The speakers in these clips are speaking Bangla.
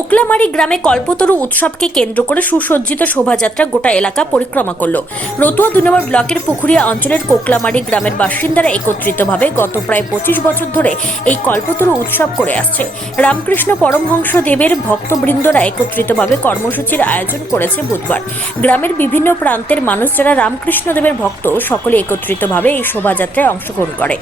কোকলামারি গ্রামে কল্পতরু উৎসবকে কেন্দ্র করে সুসজ্জিত শোভাযাত্রা গোটা এলাকা পরিক্রমা করল। রতুয়া 2 নম্বর ব্লকের পুকুরিয়া অঞ্চলের কোকলামারি গ্রামের বাসিন্দারা একত্রিতভাবে গত প্রায় 25 বছর ধরে এই কল্পতরু উৎসব করে আসছে। রামকৃষ্ণ পরমহংস দেবের ভক্তবৃন্দরা একত্রিতভাবে কর্মসূচির আয়োজন করেছে বুধবার। গ্রামের বিভিন্ন প্রান্তের মানুষ যারা রামকৃষ্ণ দেবের ভক্ত সকলে একত্রিতভাবে এই শোভাযাত্রায় অংশগ্রহণ করে।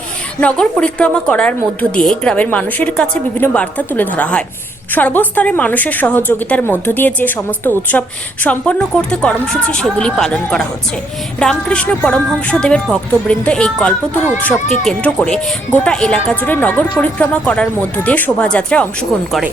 নগর পরিক্রমা করার মধ্য দিয়ে গ্রামের মানুষের কাছে বিভিন্ন বার্তা তুলে ধরা হয়। সর্বস্তরে মানুষের সহযোগিতার মধ্য দিয়ে যে সমস্ত উৎসব সম্পন্ন করতে কর্মসূচি সেগুলি পালন করা হচ্ছে। রামকৃষ্ণ পরমহংস দেবের ভক্তবৃন্দ এই কল্পতরু উৎসবকে কেন্দ্র করে গোটা এলাকা জুড়ে নগর পরিক্রমা করার মধ্য দিয়ে শোভাযাত্রায় অংশগ্রহণ করে।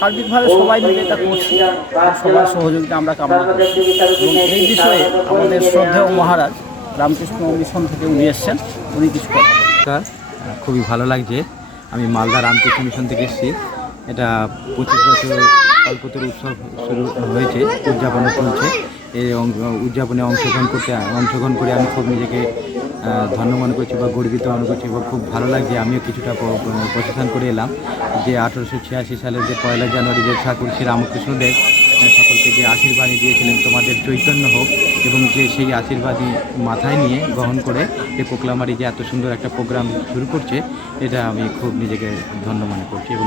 সার্বিকভাবে সবাই মিলে এটা করছি, সবার সহযোগিতা আমরা কামনা করছি। এবং এই বিষয়ে আমাদের শ্রদ্ধেয় মহারাজ রামকৃষ্ণ মিশন থেকে উনি এসছেন, উনি কিছু কথা। খুবই ভালো লাগছে। আমি মালদা রামকৃষ্ণ মিশন থেকে এসেছি। এটা 25 বছর কল্পতরু উৎসব শুরু হয়েছে, উদযাপনে চলছে। এই উদযাপনে অংশগ্রহণ করে আমি খুব নিজেকে ধন্য মনে করছি বা গর্বিত মনে করছি এবং খুব ভালো লাগছে। আমিও কিছুটা প্রশাসন করে এলাম যে 1886 সালের যে 1 জানুয়ারি যে ঠাকুর শ্রী রামকৃষ্ণ দেব সকলকে যে আশীর্বাদ দিয়েছিলেন তোমাদের চৈতন্য হোক, এবং যে সেই আশীর্বাদই মাথায় নিয়ে গ্রহণ করে এই কোকলামারি যে এত সুন্দর একটা প্রোগ্রাম শুরু করছে, এটা আমি খুব নিজেকে ধন্য মনে করছি এবং